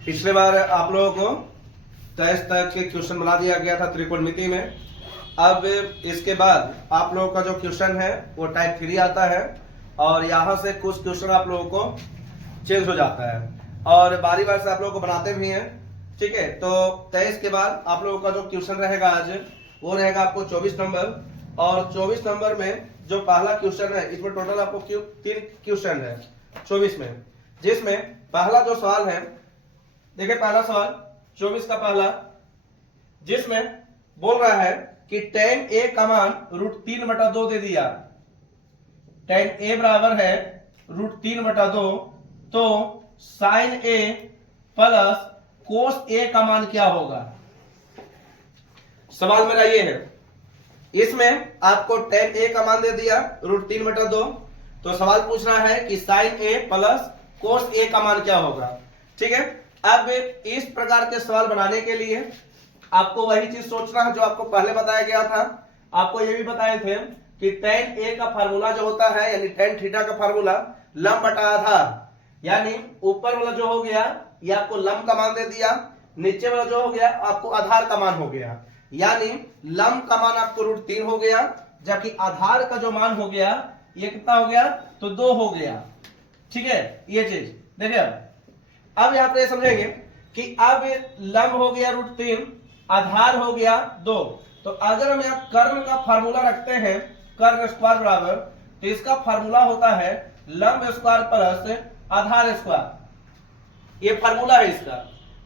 पिछले बार आप लोगों को 23 तक के क्वेश्चन बना दिया गया था त्रिकोणमिति में। अब इसके बाद आप लोगों का जो क्वेश्चन है वो टाइप 3 आता है और यहाँ से कुछ क्वेश्चन आप लोगों को चेंज हो जाता है और बारी बारी से आप लोगों को बनाते भी हैं। ठीक है, तो 23 के बाद आप लोगों का जो क्वेश्चन रहेगा आज वो रहेगा आपको 24 नंबर। और 24 नंबर में जो पहला क्वेश्चन है, इसमें टोटल आपको 3 क्वेश्चन है 24 में, जिसमें पहला जो सवाल है, देखिए पहला सवाल 24 का पहला, जिसमें बोल रहा है कि tan a का मान √3/2 दे दिया। tan a बराबर है √3/2, तो sin a plus cos a का मान क्या होगा। सवाल मेरा ये है, इसमें आपको tan a का मान दे दिया √3/2, तो सवाल पूछ रहा है कि sin a plus cos a का मान क्या होगा। ठीक है, अब इस प्रकार के सवाल बनाने के लिए आपको वही चीज सोचना है जो आपको पहले बताया गया था। आपको ये भी बताए थे कि tan a का फार्मूला जो होता है, यानी tan थीटा का फार्मूला लंब बटा आधार, यानी ऊपर वाला जो हो गया ये आपको लंब का मान दे दिया, नीचे वाला जो हो गया आपको आधार का मान हो गया, यानी लंब का मान आपको √3 हो गया, जबकि आधार का जो मान हो गया ये कितना हो गया, तो 2 हो गया। ठीक है, ये चीज देखिए। अब यहां पर समझेंगे कि अब लंब हो गया √3, आधार हो गया 2, तो अगर हम यहाँ कर्ण का फार्मूला रखते हैं, कर्ण स्क्वायर बराबर, तो इसका फार्मूला होता है लंब स्क्वायर प्लस आधार स्क्वायर। ये फार्मूला है इसका,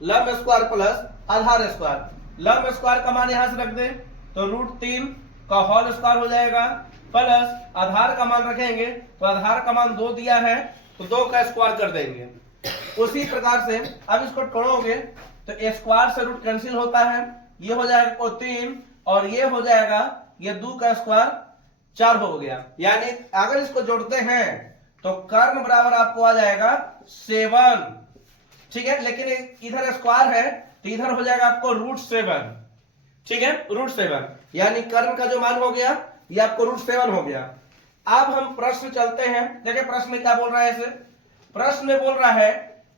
लंब स्क्वायर प्लस आधार स्क्वायर। लंब स्क्वायर का मान यहां से रख दे तो √3 का होल स्क्वायर हो जाएगा, प्लस आधार का मान रखेंगे तो आधार का मान 2 दिया है तो 2 का स्क्वायर कर देंगे। उसी प्रकार से अब इसको तोड़ोगे तो स्क्वायर से रूट कैंसिल होता है, ये हो जाएगा 3 और ये हो जाएगा, ये 2 का स्क्वायर 4 हो गया। यानी अगर इसको जोड़ते हैं तो कर्ण बराबर आपको आ जाएगा 7। ठीक है, लेकिन इधर स्क्वायर है तो इधर हो जाएगा आपको √7। ठीक है, √7, यानी कर्ण का जो मान हो गया ये आपको √7 हो गया। अब हम प्रश्न चलते हैं। देखिए प्रश्न में क्या बोल रहा है, इसे प्रश्न में बोल रहा है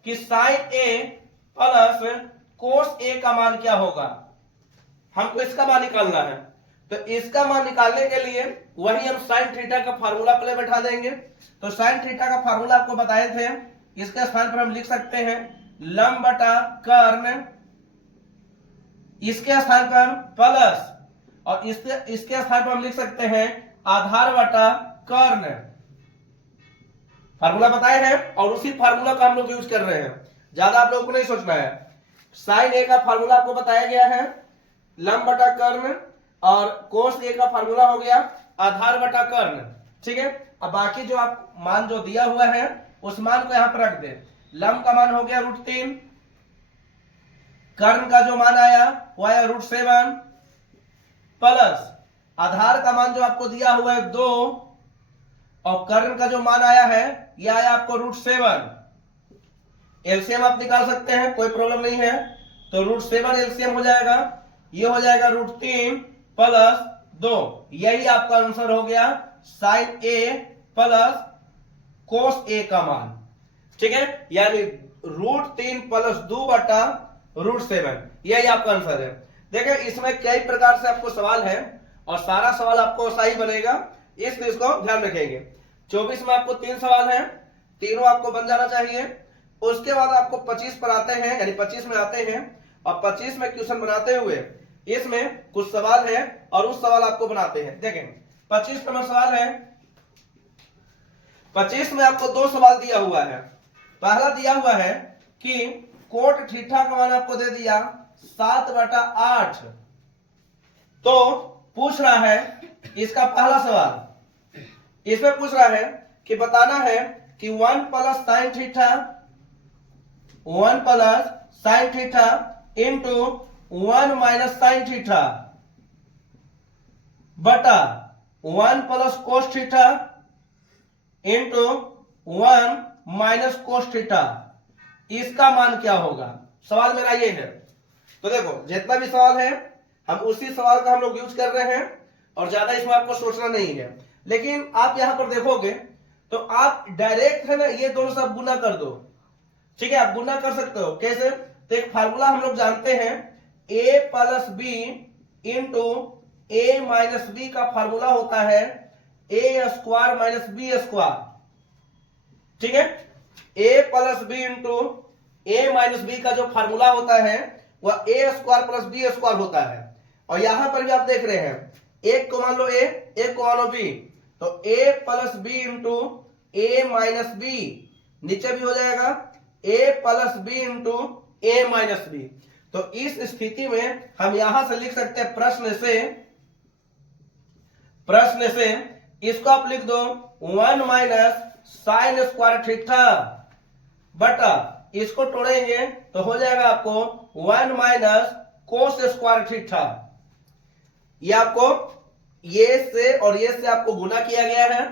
कि sin a plus cos a का मान क्या होगा। हमको इसका मान निकालना है, तो इसका मान निकालने के लिए वही हम sin थीटा का फार्मूला पहले बैठा देंगे। तो sin थीटा का फार्मूला आपको बताए थे, इसके स्थान पर हम लिख सकते हैं लंब बटा कर्ण, इसके स्थान पर प्लस, और इसके स्थान पर हम लिख सकते हैं आधार बटा कर्ण। फार्मूला बताए हैं और उसी फार्मूला का हम लोग यूज कर रहे हैं, ज्यादा आप लोगों को नहीं सोचना है। साइन ए का फार्मूला आपको बताया गया है लंब बटा कर्ण, और कोस ए का फार्मूला हो गया आधार बटा कर्ण। ठीक है, अब बाकी जो आप मान जो दिया हुआ है उस मान को यहां पर रख दे। लंब का मान हो गया √3, कर्ण का जो मान आया वो आया √7, प्लस आधार का मान जो आपको दिया हुआ है 2, और कर्ण का जो मान आया है ये आया आपको √7। एलसीएम आप निकाल सकते हैं, कोई प्रॉब्लम नहीं है। तो √7 एलसीएम हो जाएगा, ये हो जाएगा √3 प्लस 2, यही आपका आंसर हो गया sin a plus cos a का मान। ठीक है, यानी √3 प्लस 2 बटा √7, यही आपका आंसर है। देखिए इसमें कई प्रकार से आपको सवाल है और सारा सवाल आपको सही बनेगा, इसलिए इसको ध्यान रखेंगे। 24 में आपको 3 सवाल हैं, तीनों आपको बन जाना चाहिए। उसके बाद आपको 25 पर आते हैं, यानी 25 में आते हैं और 25 में क्वेश्चन बनाते हुए इसमें कुछ सवाल है और उस सवाल आपको बनाते हैं। देखें 25 नंबर सवाल है, 25 में आपको 2 सवाल दिया हुआ है। पहला दिया हुआ है कि कोट थीटा का मान आपको दे दिया 7/8, तो पूछ रहा है इसका पहला सवाल, इसमें पूछ रहा है कि बताना है कि 1 plus sine theta, 1 plus sine theta into 1 minus sine theta बटा 1 plus cos theta into 1 minus cos theta, इसका मान क्या होगा। सवाल मेरा ये है। तो देखो जितना भी सवाल है हम उसी सवाल का हम लोग यूज कर रहे हैं और ज्यादा इसमें आपको सोचना नहीं है। लेकिन आप यहां पर देखोगे तो आप डायरेक्ट है ना ये दोनों सब गुना कर दो। ठीक है, आप गुना कर सकते हो, कैसे, तो एक फार्मूला हम लोग जानते हैं, a plus B into A minus B का फार्मूला होता है A square minus B square. ठीक है, a plus B into A minus B का जो फार्मूला होता है वह A square plus B square होता है। और यहां पर भी आप देख रहे हैं, एक को मान लो ए, एक को मान लो बी, तो a plus B into A minus B, नीचे भी हो जाएगा a plus B into A minus B. तो इस स्थिति में हम यहां से लिख सकते हैं प्रश्न से इसको आप लिख दो 1 माइनस साइन स्क्वायर थीटा बटा, इसको तोड़ेंगे तो हो जाएगा आपको 1 माइनस कोस स्क्वायर थीटा। ये आपको ये से और ये से आपको गुना किया गया है,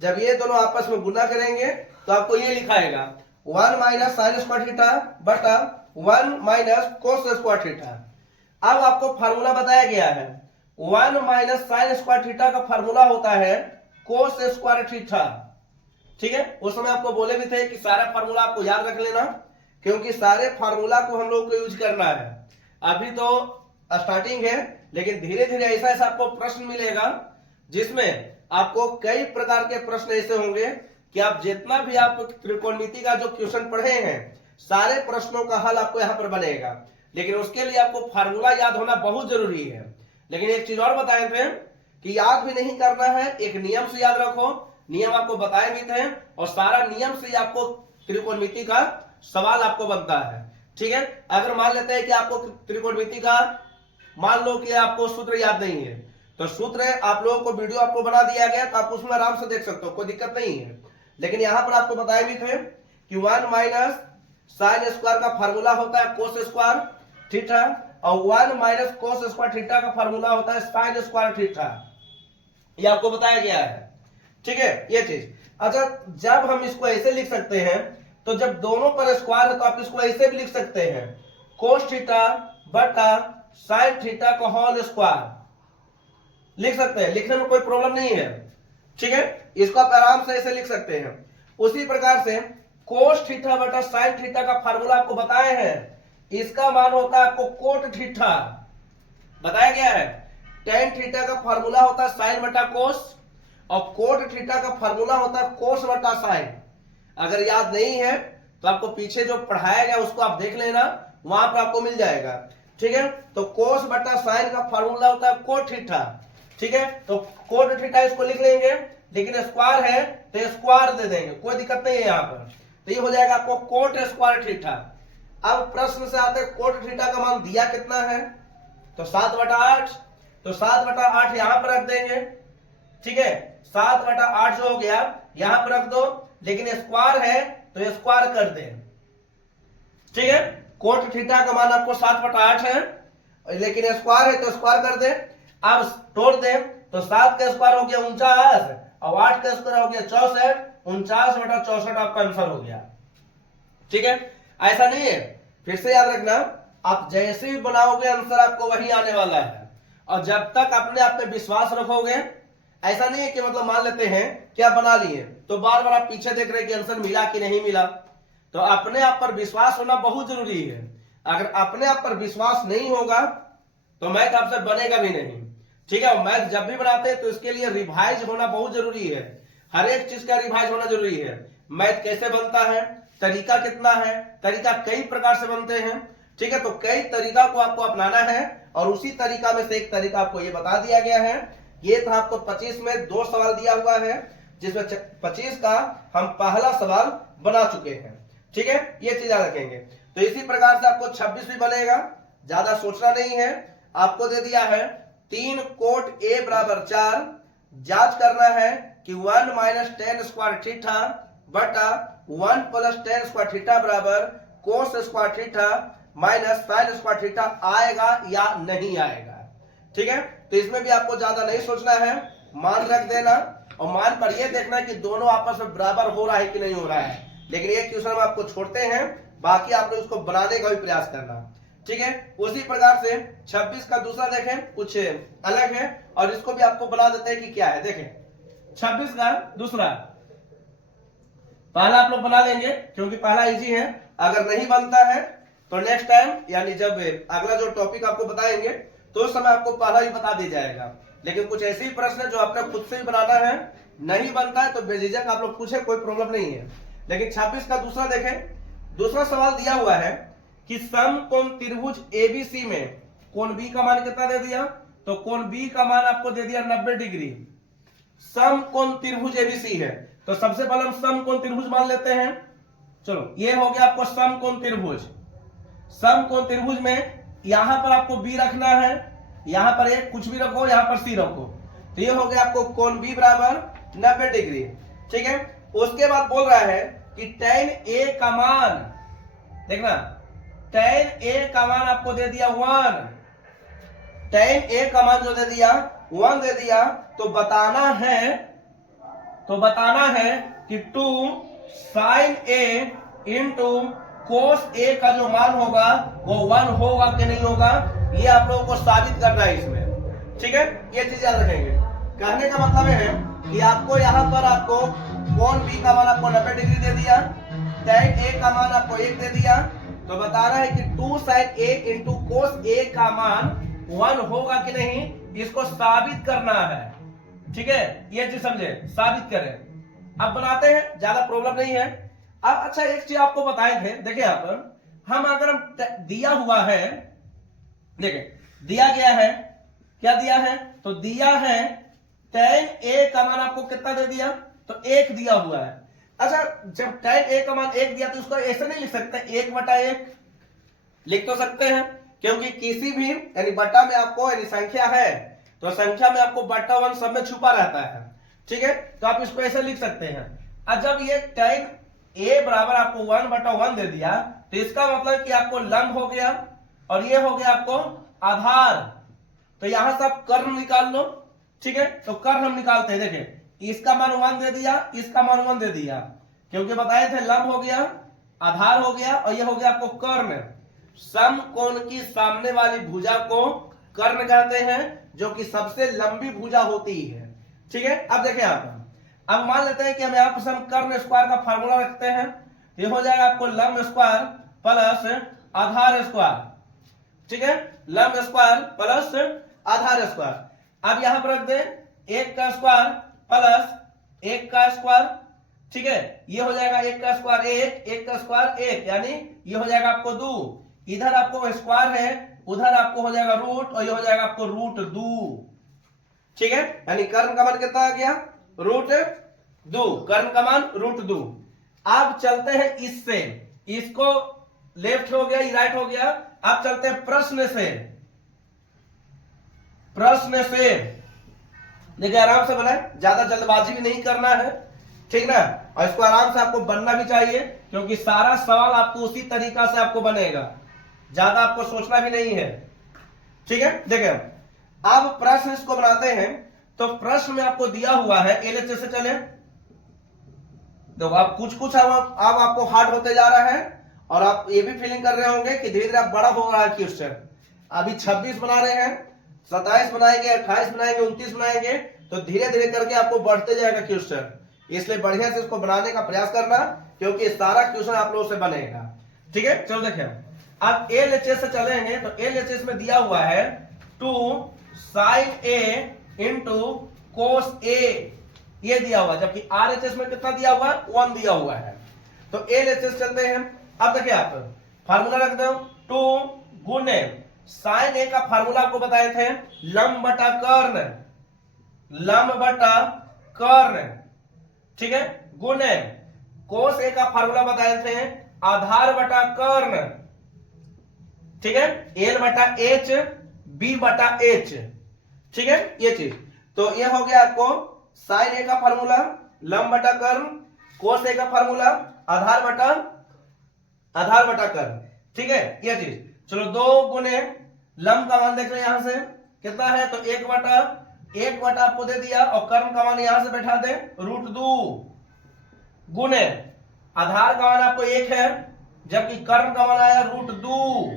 जब ये दोनों आपस में गुना करेंगे तो आपको ये लिखाएगा 1 माइनस साइन स्क्वायर थीटा बटा 1 माइनस कोस स्क्वायर थीटा। अब आपको फार्मूला बताया गया है, 1 माइनस साइन स्क्वायर थीटा का फार्मूला होता है कोस स्क्वायर थीटा। ठीक है, उस समय आपको बोले भी थे कि सारा फार्मूला आपको याद रख लेना, क्योंकि सारे फार्मूला को हम लोग को यूज करना है। अभी तो स्टार्टिंग है, लेकिन धीरे धीरे ऐसा ऐसा आपको प्रश्न मिलेगा जिसमें आपको कई प्रकार के प्रश्न ऐसे होंगे कि आप जितना भी आप त्रिकोणमिति का जो क्वेश्चन पढ़े हैं सारे प्रश्नों का हल आपको यहाँ पर बनेगा। लेकिन उसके लिए आपको फार्मूला याद होना बहुत जरूरी है। लेकिन एक चीज और बताए थे कि याद भी नहीं करना है, एक नियम से याद रखो। नियम आपको बताए भी थे और सारा नियम से आपको त्रिकोणमिति का सवाल आपको बनता है। ठीक है, अगर मान लेते हैं कि आपको त्रिकोणमिति का मान लो कि आपको सूत्र याद नहीं है, तो सूत्र आप लोगों को वीडियो आपको बना दिया गया, तो आप उसमें आराम से देख सकते हो, कोई दिक्कत नहीं है। लेकिन यहां पर आपको बताए भी थे कि 1 माइनस साइन स्क्वायर का फार्मूला होता है कोस स्क्वायर थीटा और 1 माइनस कोस स्क्वायर थीटा का फार्मूला होता है साइन स्क्वायर थीटा। ये आपको बताया गया है। ठीक है, ये चीज। अच्छा, जब हम इसको ऐसे लिख सकते हैं, तो जब दोनों पर स्क्वायर है तो आप इसको ऐसे भी लिख सकते हैं, कोस थीटा बटा साइन थीटा का होल स्क्वायर लिख सकते हैं, लिखने में कोई प्रॉब्लम नहीं है। ठीक है, इसको आप आराम से ऐसे लिख सकते हैं। उसी प्रकार से कोस थीटा बटा साइन थीटा का फार्मूला आपको बताए हैं, इसका मान होता है आपको कोट थीटा, बताया गया है। टेन थीटा का फार्मूला होता है साइन बटा कोस और कोट थीटा का फार्मूला होता है कोस बटा साइन। अगर याद नहीं है तो आपको पीछे जो पढ़ाया गया उसको आप देख लेना, वहां पर आपको मिल जाएगा। ठीक है, तो कोस बटा साइन का फार्मूला होता है कोट थीटा। ठीक है, तो कोट थीटा इसको लिख लेंगे, लेकिन स्क्वायर है तो स्क्वायर दे देंगे, कोई दिक्कत नहीं है यहाँ पर। तो ये हो जाएगा आपको कोट स्क्वायर थीटा। अब प्रश्न से आते हैं कोट थीटा का मान दिया कितना है, तो 7/8, तो 7/8 यहां पर रख देंगे। ठीक है, 7/8 जो हो गया यहां पर रख दो, लेकिन स्क्वायर है तो स्क्वायर कर दें। ठीक है, कोट थीटा का मान आपको 7/8 है, लेकिन स्क्वायर है तो स्क्वायर कर दे। अब तोड़ दे तो 7 का स्क्वायर हो गया 49 और 8 का स्क्वायर हो गया 64, 49/64 आपका आंसर हो गया। ठीक है, ऐसा नहीं है, फिर से याद रखना, आप जैसे ही बनाओगे आंसर आपको वही आने वाला है। और जब तक अपने आप पे विश्वास रखोगे, ऐसा नहीं है कि मतलब मान लेते हैं कि आप बना लिए तो बार बार आप पीछे देख रहे हैं कि आंसर मिला कि नहीं मिला। तो अपने आप पर विश्वास होना बहुत जरूरी है। अगर अपने आप पर विश्वास नहीं होगा तो मैथ आपसे बनेगा भी नहीं। ठीक है, मैथ जब भी बनाते हैं तो इसके लिए रिवाइज होना बहुत जरूरी है। हर एक चीज का रिवाइज होना जरूरी है। मैथ कैसे बनता है, तरीका कितना है, तरीका कई प्रकार से बनते हैं। ठीक है, तो कई तरीका को आपको अपनाना है और उसी तरीका में से एक तरीका आपको ये बता दिया गया है। ये था आपको 25 में 2 सवाल दिया हुआ है, जिसमें 25 का हम पहला सवाल बना चुके हैं। ठीक है, ये चीज याद रखेंगे। तो इसी प्रकार से आपको 26 भी बनेगा, ज्यादा सोचना नहीं है। आपको दे दिया है 3 कोट a बराबर 4, जांच करना है कि 1 माइनस टेन स्क्वायर थीटा बटा 1 प्लस टेन स्क्वायर थीटा बराबर cos square theta minus sine square theta आएगा या नहीं आएगा। ठीक है, तो इसमें भी आपको ज्यादा नहीं सोचना है, मान रख देना और मान पर यह देखना है कि दोनों आपस में बराबर हो रहा है कि नहीं हो रहा है। लेकिन ये क्वेश्चन हम आपको छोड़ते हैं, बाकी आप लोग इसको बनाने का भी प्रयास करना। ठीक है, उसी प्रकार से 26 का दूसरा देखें, कुछ अलग है और इसको भी आपको बना देते हैं कि क्या है। देखें 26 का दूसरा, पहला आप लोग बना लेंगे क्योंकि पहला इजी है। अगर नहीं बनता है तो नेक्स्ट टाइम यानी जब अगला जो टॉपिक आपको बताएंगे तो उस समय आपको पहला ही बता दिया जाएगा। लेकिन कुछ ऐसे ही प्रश्न है जो आपने खुद से ही बनाना है, नहीं बनता है तो बेझिझक आप लोग पूछे, कोई प्रॉब्लम नहीं है। लेकिन 26 का दूसरा देखें, दूसरा सवाल दिया हुआ है कि समकोण त्रिभुज एबीसी में कोण बी का मान कितना दे दिया, तो कोण बी का मान आपको दे दिया 90 डिग्री। समकोण त्रिभुज एबीसी है तो सबसे पहले हम समकोण त्रिभुज मान लेते हैं। चलो ये हो गया आपको समकोण त्रिभुज। समकोण त्रिभुज में यहां पर आपको बी रखना है, यहां पर एक कुछ भी रखो, यहां पर सी रखो, तो ये हो गया आपको कोण बी बराबर 90 डिग्री। ठीक है, उसके बाद बोल रहा है कि tan ए का मान, देखना tan ए का मान आपको दे दिया 1, tan ए का मान जो दे दिया 1 दे दिया, तो बताना है कि 2 sin a into cos a का जो मान होगा वो 1 होगा कि नहीं होगा, ये आप लोगों को साबित करना है इसमें। ठीक है, ये चीज याद रखेंगे। कहने का मतलब है कि आपको यहाँ पर आपको कोण बी का मान आपको 90 डिग्री दे दिया, tan a का मान आपको 1 दे दिया, तो बताना है कि 2 sin a into cos a का मान 1 होगा कि नहीं, इसको साबित करना है। ठीक है, ये चीज समझे, साबित करें। अब बनाते हैं, ज्यादा प्रॉब्लम नहीं है। अब अच्छा एक चीज आपको बताए थे, देखिए यहाँ पर हम अगर दिया हुआ है, देखिए दिया गया है, क्या दिया है, तो दिया है tan a का मान आपको कितना दे दिया, तो 1 दिया हुआ है। अच्छा जब tan a का मान 1 दिया तो उसको ऐसे नहीं लिख सकते 1/1, लिख तो सकते हैं, क्योंकि किसी भी यानी बटा में आपको यानी संख्या है तो संख्या में आपको बटा 1 सब में छुपा रहता है। ठीक है, तो आप इसको ऐसे लिख सकते हैं। अब जब ये tan a बराबर आपको 1/1 दे दिया तो इसका मतलब कि आपको लंब हो गया और ये हो गया आपको आधार, तो यहां से आप कर्ण निकाल लो। ठीक है, तो कर्ण हम निकालते हैं। देखें इसका मान 1 दे दिया, इसका मान 1 दे दिया, क्योंकि बताए थे लंब हो गया, आधार हो गया और ये हो गया आपको कर्ण। समकोण की सामने वाली भुजा को कर्ण कहते हैं, जो कि सबसे लंबी भुजा होती है। ठीक है, अब देखें आप, अब मान लेते हैं कि हम यहाँ पर हम कर्ण स्क्वायर का फार्मूला रखते हैं, ये हो जाएगा आपको लंब स्क्वायर प्लस आधार स्क्वायर। ठीक है, लंब स्क्वायर प्लस आधार स्क्वायर। अब यहां पर रख दे 1 का स्क्वायर प्लस 1 का स्क्वायर। ठीक है, ये हो जाएगा 1 का स्क्वायर 1, 1 का स्क्वायर 1, यानी ये हो जाएगा आपको 2। इधर आपको स्क्वायर है, उधर आपको हो जाएगा रूट और ये हो जाएगा आपको √2। ठीक है, यानी कर्ण का मान कितना आ गया, √2, कर्ण का मान √2। अब चलते हैं इससे, इसको लेफ्ट हो गया, राइट हो गया। अब चलते हैं प्रश्न से। देखिए आराम से बनाए, ज्यादा जल्दबाजी भी नहीं करना है। ठीक ना, और इसको आराम से आपको बनना भी चाहिए, क्योंकि सारा सवाल आपको उसी तरीका से आपको बनेगा, ज्यादा आपको सोचना भी नहीं है। ठीक है, देखिए अब प्रश्न इसको बनाते हैं। तो प्रश्न में आपको दिया हुआ है, LHS से चले, देखो आप कुछ अब आपको हार्ड होते जा रहा है और आप ये भी फीलिंग कर रहे होंगे कि धीरे धीरे आप बड़ा हो रहा है क्वेश्चन। अभी 26 बना रहे हैं, 27 बनाएंगे, 28 बनाएंगे, 29 बनाएंगे, तो धीरे धीरे करके आपको बढ़ते जाएगा क्वेश्चन। इसलिए बढ़िया से इसको बनाने का प्रयास करना, क्योंकि सारा क्वेश्चन आप लोगों से बनेगा। ठीक है, चलो देखिए अब LHS से चलेंगे। तो LHS में दिया हुआ है 2 sin a into cos a, ये दिया हुआ, जबकि RHS में कितना दिया हुआ है, 1 दिया हुआ है। तो LHS चलते हैं। अब देखिए आप फार्मूला रख दो, 2 गुने sin a का फार्मूला आपको बताए थे लंब बटा कर्ण, लंब बटा कर्ण। ठीक है, गुने cos a का फार्मूला बताए थे आधार बटा कर्ण। ठीक है, L बटा H, B बटा H। ठीक है, ये चीज, तो ये हो गया आपको sin a का फार्मूला लंब बटा कर्ण, cos a का फार्मूला आधार बटा कर्ण। ठीक है, ये चीज। चलो 2 गुने लंब का मान देख रहे यहां से कितना है, तो 1 बटा आपको दे दिया और कर्ण का मान यहां से बैठा दे √2, गुने आधार का मान आपको 1 है, जबकि कर्ण का मान आया √2।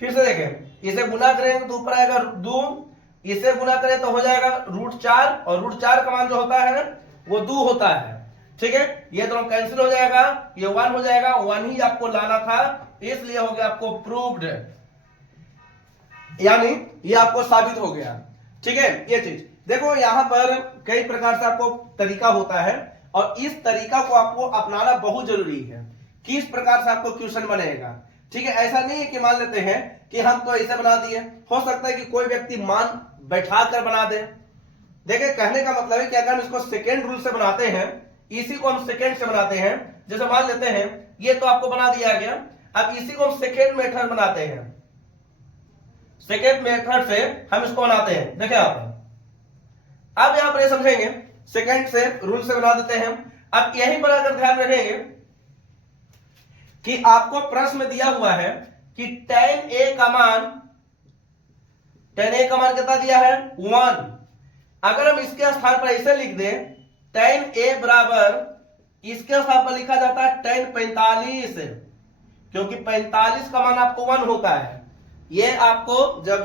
फिर से देखें, इसे गुना करेंगे तो ऊपर आएगा 2, इसे गुना करें तो हो जाएगा √4, और √4 का मान जो होता है वो 2 होता है। ठीक है, ये दोनों कैंसिल हो जाएगा, ये 1 हो जाएगा, 1 ही आपको लाना था, इसलिए हो गया आपको प्रूव्ड, यानी ये आपको साबित हो गया। ठीक है, ये चीज देखो, यहां पर कई प्रकार से आपको तरीका होता है और इस तरीका को आपको अपनाना बहुत जरूरी है। किस प्रकार से आपको क्वेश्चन बनेगा, ठीक है। ऐसा नहीं है कि मान लेते हैं कि हम तो ऐसे बना दिए, हो सकता है कि कोई व्यक्ति मान बैठा कर बना दे। देखिए, कहने का मतलब है कि अगर हम इसको सेकेंड रूल से बनाते हैं, इसी को हम सेकेंड से बनाते हैं, जैसे मान लेते हैं ये तो आपको बना दिया गया, अब इसी को हम सेकेंड मेथड बनाते हैं, सेकेंड मेथड से हम इसको बनाते हैं। देखिए अब यहां पर ये समझेंगे, सेकेंड से रूल से बना देते हैं। अब यहीं पर अगर ध्यान रखेंगे कि आपको प्रश्न में दिया हुआ है कि tan a का मान कितना दिया है 1। अगर हम इसके स्थान पर ऐसे लिख दें tan a बराबर, इसके स्थान पर लिखा जाता है tan 45, क्योंकि 45 का मान आपको 1 होता है। ये आपको जब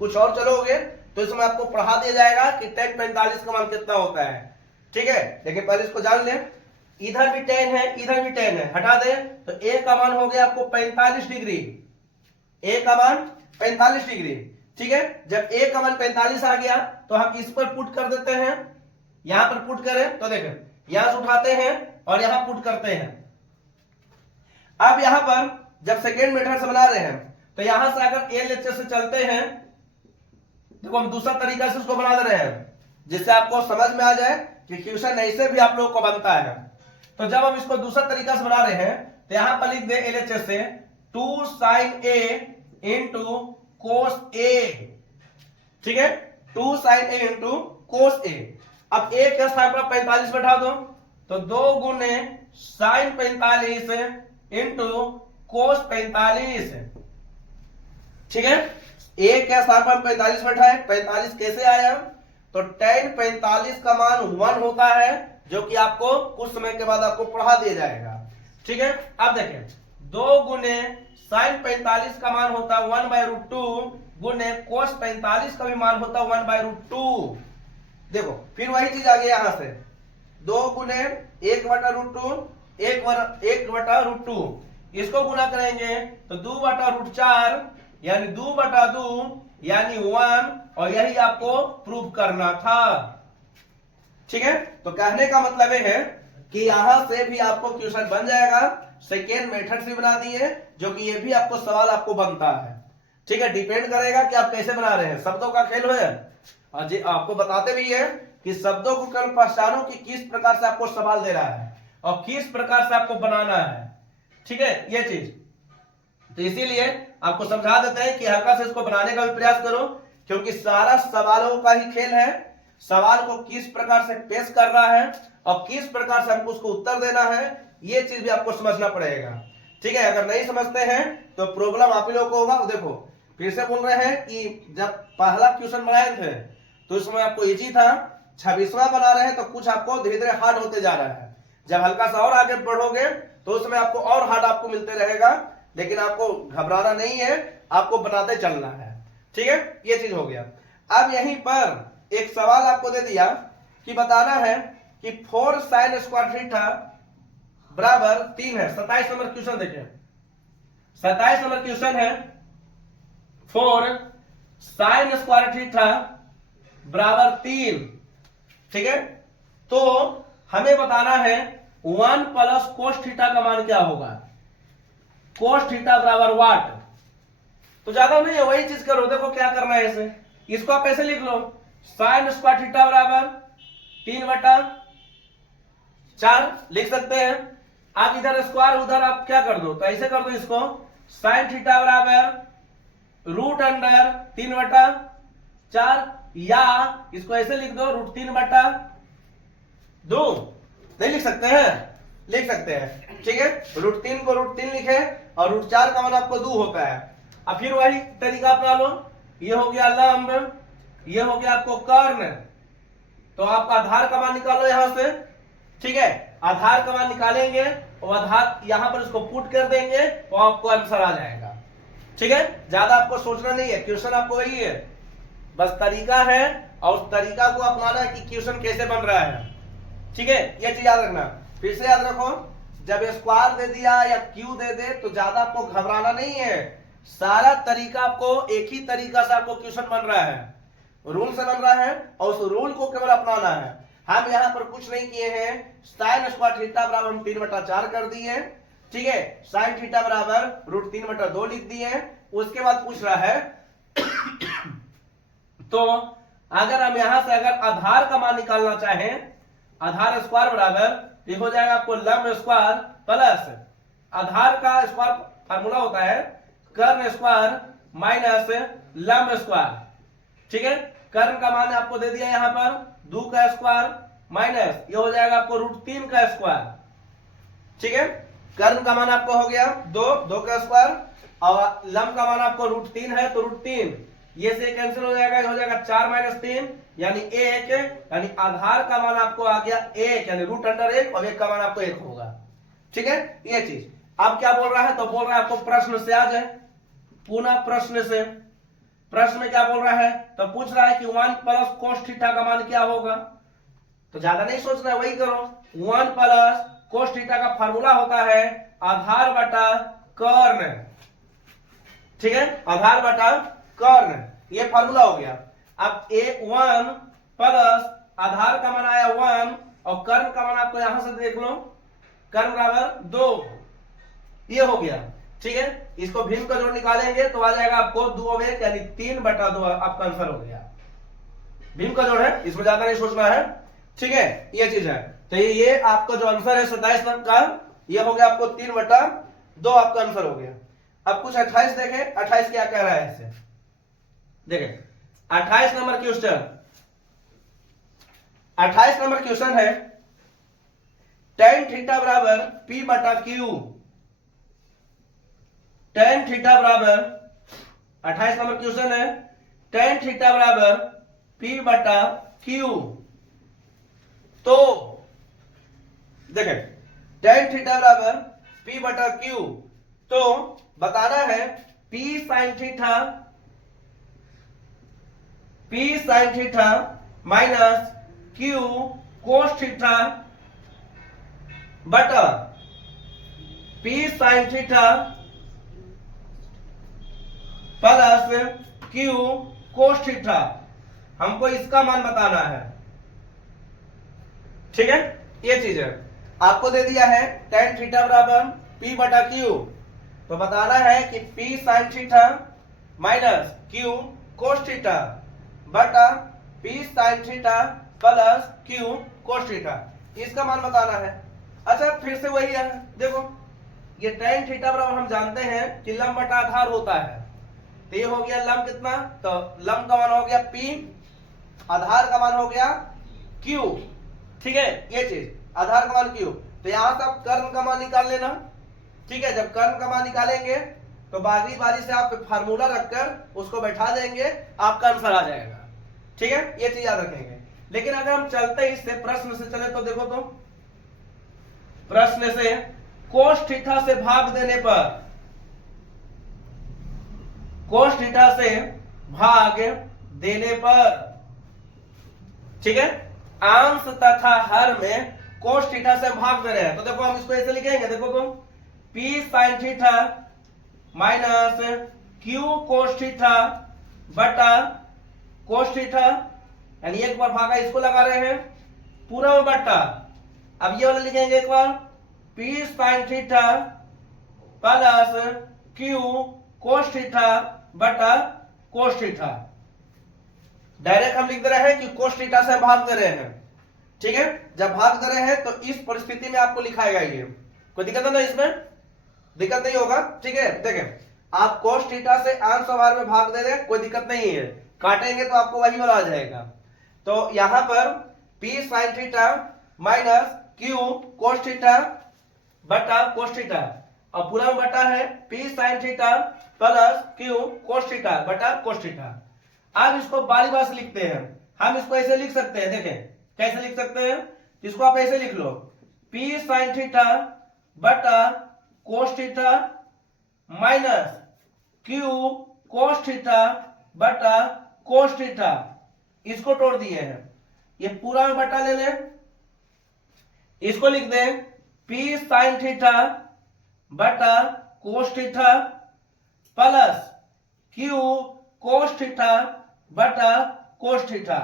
कुछ और चलोगे तो इसमें आपको पढ़ा दिया जाएगा कि tan 45 का मान कितना होता है। ठीक है, लेकिन पहले इसको जान लें, इधर भी tan है, इधर भी tan है, हटा दें तो a का मान हो गया आपको 45 डिग्री, a का मान 45 डिग्री। ठीक है, जब a का मान 45 आ गया तो हम इस पर पुट कर देते हैं। यहां पर पुट करें तो देखें, यहां से उठाते हैं और यहां पुट करते हैं। अब यहां पर जब सेकेंड मेथड से बना रहे हैं तो यहां से अगर ए लेक्चर से चलते हैं, देखो हम दूसरा तरीका से उसको बना दे रहे हैं जिससे आपको समझ में आ जाए कि क्वेश्चन ऐसे भी आप लोगों को बनता है। तो जब हम इसको दूसरा तरीका से बना रहे हैं तो यहां पर लिख दे एलएचएस से 2 sin a into cos a। ठीक है, 2 sin a into cos a। अब a के स्थान पर 45 बैठा दो तो 2 गुने sin 45 इंटू cos 45। ठीक है, a के स्थान पर 45 बैठा है, 45 कैसे आया, तो tan 45 का मान 1 होता है, जो कि आपको कुछ समय के बाद आपको पढ़ा दिया जाएगा। ठीक है, अब देखें 2 गुने sin 45 का मान होता है 1/√2 गुने cos 45 का भी मान होता है 1/√2। देखो फिर वही चीज आ गई, यहां से 2 गुने 1/√2 1/√2, इसको गुना करेंगे तो 2/√4 यानी 2/2 यानी 1, और यही आपको प्रूव करना था। ठीक है, तो कहने का मतलब है कि यहां से भी आपको क्वेश्चन बन जाएगा, सेकेंड मेथड से बना दिए, जो कि ये भी आपको सवाल आपको बनता है। ठीक है, डिपेंड करेगा कि आप कैसे बना रहे हैं, शब्दों का खेल है। और जी आपको बताते भी है कि शब्दों को कल पहचानो कि किस प्रकार से आपको सवाल दे रहा है और किस प्रकार से आपको बनाना है। ठीक है, ये चीज तो इसीलिए आपको समझा देते हैं कि हल्का से इसको बनाने का भी प्रयास करो, क्योंकि सारा सवालों का ही खेल है। सवाल को किस प्रकार से पेश कर रहा है और किस प्रकार से हमको उसको उत्तर देना है, ये चीज भी आपको समझना पड़ेगा। ठीक है, अगर नहीं समझते हैं तो प्रॉब्लम आप ही लोगों को होगा। देखो फिर से बोल रहे हैं कि जब पहला क्वेश्चन बनाए थे तो इसमें आपको इजी था, 26वां बना रहे हैं तो कुछ आपको धीरे धीरे हार्ड होते जा रहा है। जब हल्का सा और आगे बढ़ोगे तो उसमें आपको और हार्ड आपको मिलते रहेगा, लेकिन आपको घबराना नहीं है, आपको बनाते चलना है। ठीक है, ये चीज हो गया। अब यहीं पर एक सवाल आपको दे दिया कि बताना है कि 4 sin स्क्वायर थीटा बराबर 3 है। 27 नंबर क्वेश्चन देखें, 27 नंबर क्वेश्चन है 4 sin स्क्वायर थीटा बराबर 3। ठीक है, तो हमें बताना है 1 प्लस cos थीटा का मान क्या होगा। cos थीटा बराबर वाट, तो ज्यादा नहीं है, वही चीज करो। देखो क्या करना है, इसे इसको आप ऐसे लिख लो, sin स्क्वायर थीटा बराबर 3/4 लिख सकते हैं। आप इधर स्क्वायर उधर आप क्या कर दो, तो ऐसे कर दो इसको, sin थीटा बराबर √3/4, या इसको ऐसे लिख दो √3/2। नहीं लिख सकते हैं, लिख सकते हैं। ठीक है, √3 को √3 लिखे और √4 का मान आपको 2 होता है। अब फिर वही तरीका अपना लो, ये हो गया लंब, ये हो गया आपको कर्ण, तो आप आधार का मान निकालो यहां से। ठीक है, आधार का मान निकालेंगे और आधार यहां पर इसको पुट कर देंगे तो आपको आंसर आ जाएगा। ठीक है, ज्यादा आपको सोचना नहीं है, क्वेश्चन आपको वही है, बस तरीका है और उस तरीका को अपनाना है कि क्वेश्चन कैसे बन रहा है। ठीक है, ये चीज याद रखना। फिर से याद रखो, जब स्क्वायर दे दिया या क्यू दे दे तो ज्यादा आपको घबराना नहीं है, सारा तरीका आपको एक ही तरीका से आपको क्वेश्चन बन रहा है, रूल से बन रहा है और उस रूल को केवल अपनाना है। हम यहाँ पर कुछ नहीं किए हैं, साइन स्क्वायर थीटा बराबर हम 3/4 कर दिए, ठीक है, साइन थीटा बराबर √3/2 लिख दिए। उसके बाद पूछ रहा है तो अगर हम यहां से अगर आधार का मान निकालना चाहें, आधार स्क्वायर बराबर ये हो जाएगा आपको लंब स्क्वायर प्लस आधार का स्क्वायर फार्मूला होता है कर्ण स्क्वायर माइनस लंब स्क्वायर, ठीक है। कर्ण का मान आपको दे दिया यहां पर 2 का स्क्वायर माइनस ये हो जाएगा आपको √3 का स्क्वायर, ठीक है। कर्ण का मान आपको हो गया 2 का स्क्वायर और लंब का मान आपको √3 है तो √3 ये से कैंसिल हो जाएगा, हो जाएगा 4 - 3 यानी 1, यानी आधार का मान आपको आ गया 1 यानी √1 और 1 का मान आपको 1 होगा, ठीक है। ये चीज अब क्या बोल रहा है, तो बोल रहा है आपको प्रश्न से आ जाए, पुनः प्रश्न से। प्रश्न में क्या बोल रहा है, तो पूछ रहा है कि 1 + cos थीटा का मान क्या होगा, तो ज्यादा नहीं सोचना है, वही करो। 1 + cos थीटा का फार्मूला होता है आधार बटा कर्ण, ठीक है, आधार बटा कर्ण, ये फार्मूला हो गया। अब A1 प्लस आधार का मान आया 1 और कर्ण का मान आपको यहां से देख लो, कर्ण बराबर 2, ये हो गया, ठीक है। इसको भिन्न का जोड़ निकालेंगे तो आ जाएगा आपको 2/1 यानी 3/2 आपका आंसर हो गया। भिन्न का जोड़ है, इसमें ज्यादा नहीं सोचना है, ठीक है, ये चीज है। तो ये आपका जो आंसर है 27 नंबर का, ये हो गया आपको 3/2 आपका आंसर हो गया। अब कुछ 28 देखें, 28 क्या कह रहा है इसे देखें। 28 नंबर क्वेश्चन, 28 नंबर क्वेश्चन है tan थीटा बराबर P/Q, tan थीटा बराबर 28 नंबर क्वेश्चन है tan थीटा बराबर P/Q। तो देखें tan थीटा बराबर P/Q, तो बताना है P sin theta minus Q cos theta बटा P sin theta plus Q cos theta, हमको इसका मान बताना है, ठीक है। ये चीज है, आपको दे दिया है tan थीटा बराबर P/Q, तो बताना है कि P sin theta minus Q cos theta बटा P sin theta plus Q cos theta, इसका मान बताना है। अच्छा फिर से वही है, देखो ये tan थीटा बराबर हम जानते हैं कि लंब बटा आधार होता है, तो ये हो गया लंब कितना, तो लंब का मान हो गया P, आधार का मान हो गया Q, ठीक है। ये चीज आधार का मान Q, तो यहां से आप कर्ण का मान निकाल लेना, ठीक है। जब कर्ण का मान निकालेंगे तो बारी बारी से आप फार्मूला रखकर उसको बैठा देंगे, आपका आंसर आ जाएगा, ठीक है। ये चीज याद रखेंगे। लेकिन अगर हम चलते इससे प्रश्न से चले तो देखो, तो प्रश्न से cos थीटा से भाग देने पर, cos थीटा से भाग देने पर, ठीक है, अंश तथा हर में cos थीटा से भाग दे रहे हैं, तो देखो हम इसको ऐसे लिखेंगे, देखो तो P sin theta minus Q cos theta बटा cos थीटा, यानी एक बार भागा इसको लगा रहे हैं पूरा में बटा, अब ये वाला लिखेंगे एक बार P sin theta plus Q cos theta बटा cos थीटा, डायरेक्ट हम लिख दे रहे हैं कि cos थीटा से भाग दे रहे हैं, ठीक है। जब भाग दे रहे हैं तो इस परिस्थिति में आपको लिखाएगा, ये कोई दिक्कत है ना, इसमें दिक्कत नहीं होगा, ठीक है। देखें आप cos थीटा से अंश और हर में भाग दे दें, कोई दिक्कत नहीं है, काटेंगे तो आपको वही वाला आ जाएगा। तो यहां पर P sin theta minus Q cos theta बटा cos थीटा, और पूरा में बटा है P sin theta plus Q cos theta बटा cos थीटा। अब इसको बारी बारी से लिखते हैं, हम इसको ऐसे लिख सकते हैं, देखें कैसे लिख सकते हैं, इसको आप ऐसे लिख लो P sin थीटा बटा cos theta minus Q cos theta बटा cos थीटा, इसको तोड़ दिए हैं, ये पूरा में बटा ले लें, इसको लिख दें पी साइन थीटा बटा cos theta plus Q cos theta बटा कोस थीटा,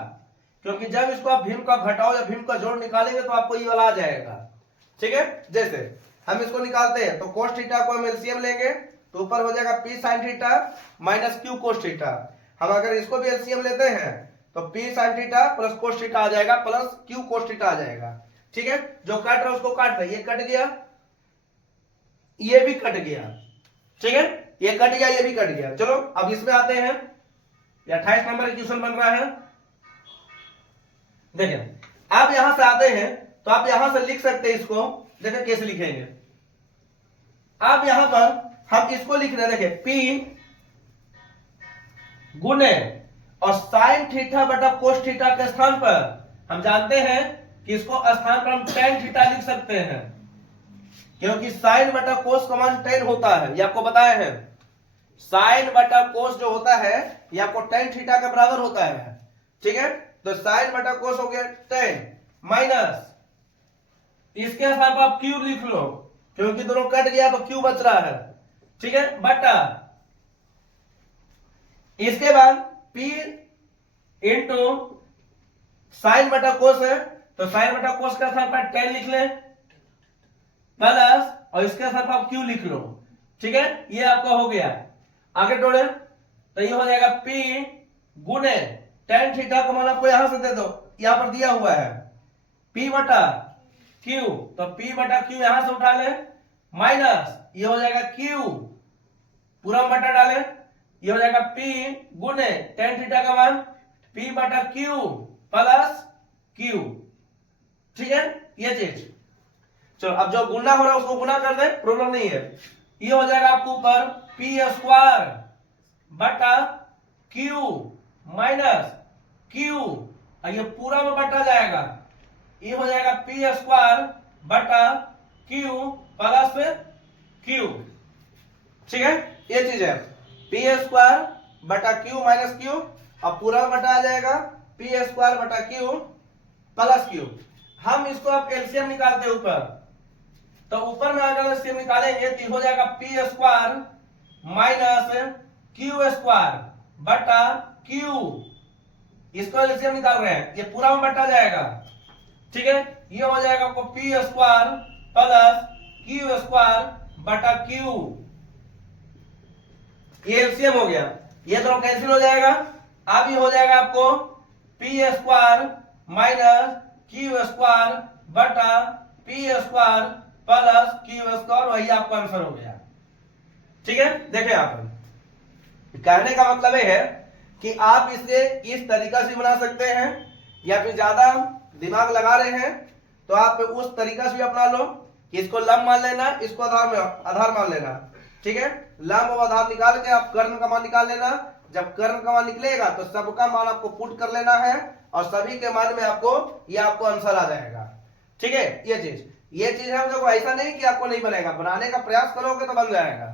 क्योंकि जब इसको आप भीम का घटाओ या भीम का जोड़ निकालेंगे तो आपको ये वाला आ जाएगा। ठीक है, जैसे हम इसको निकालते हैं तो कोस थीटा को हम एलसीएम लेंगे तो ऊपर हो जाएगा P sine theta minus Q cos theta. हम अगर इसको भी एलसीएम लेते हैं तो P sine theta plus cos theta आ जाएगा प्लस क्यू कोस थीटा आ जाएगा। ठीक है, जो कट रहा है उसको काट रहे, ये कट गया, ये भी कट गया। ठीक है, ये कट गया, ये भी कट गया। चलो अब इसमें आते हैं, 28 नंबर क्वेश्चन बन रहा है। देखिए आप यहां से आते हैं तो आप यहां से लिख सकते हैं इसको। देखिए कैसे लिखेंगे, आप यहां पर हम इसको लिख रहे हैं, देखिए P गुने और साइन थीटा बटा कोस थीटा के स्थान पर हम जानते हैं कि इसको स्थान पर हम tan थीटा लिख सकते हैं, क्योंकि साइन बटा कोस का मान tan होता है, ये आपको बताया है। साइन बटा कोस जो होता है ये आपको tan थीटा के बराबर होता है। ठीक है, तो साइन बटा कोस हो गया tan माइनस इसके स्थान पर आप क्यूब लिख लो, क्योंकि दोनों कट गया तो क्यूब बच रहा है। ठीक है, बटा इसके बाद P इंटू साइन बटा कोस है तो साइन बटा कोस का स्थान पर tan लिख ले प्लस और इसके स्थान पर आप क्यू लिख लो। ठीक है, ये आपका हो गया। आगे जोड़े तो ये हो जाएगा P गुने tan थीटा का मान आपको यहां से दे दो, यहां पर दिया हुआ है P बटा Q, तो P बटा Q यहां से उठा ले माइनस ये हो जाएगा Q पूरा बटा डाले, ये हो जाएगा P गुने tan थीटा का मान P बटा Q प्लस Q। ठीक है, ये चीज। चलो अब जो गुना हो रहा है उसको गुना कर दे, प्रॉब्लम नहीं है। ये हो जाएगा आपको ऊपर पी स्क्वायर बटा क्यू माइनस क्यू, ये पूरा में बटा जाएगा, ये हो जाएगा पी स्क्वायर बटा क्यू प्लस क्यू। ठीक है, ये चीज है पी स्क्वायर बटा क्यू माइनस क्यू और पूरा में बटा आ जाएगा पी स्क्वायर बटा क्यू प्लस क्यू। हम इसको अब एलसीएम निकालते हैं ऊपर, तो ऊपर में अगर एलसीएम निकालेंगे तो हो जाएगा P square minus Q square बटा क्यू, इसको एलसीएम निकाल रहे हैं, ये पूरा में बटा जाएगा। ठीक है, ये हो जाएगा आपको P square plus Q square बटा क्यू, ये एलसीएम हो गया, ये दोनों कैंसिल हो जाएगा। अब ये हो जाएगा आपको P square minus Q square बटा P square plus Q square, वही आपका आंसर हो गया। ठीक है, देखें आप, कहने का मतलब ये है कि आप इसे इस तरीका से बना सकते हैं, या फिर ज्यादा दिमाग लगा रहे हैं तो आप उस तरीका से भी अपना लो कि इसको लंब मान लेना, इसको आधार मान लेना। ठीक है, लंब और आधार निकाल के आप कर्ण का मान निकाल लेना। जब कर्ण का मान निकलेगा तो सबका मान आपको पुट कर लेना है और सभी के मान में आपको ये आपको आंसर आ जाएगा। ठीक है, ये चीज है, जो ऐसा नहीं कि आपको नहीं बनेगा, बनाने का प्रयास करोगे तो बन जाएगा।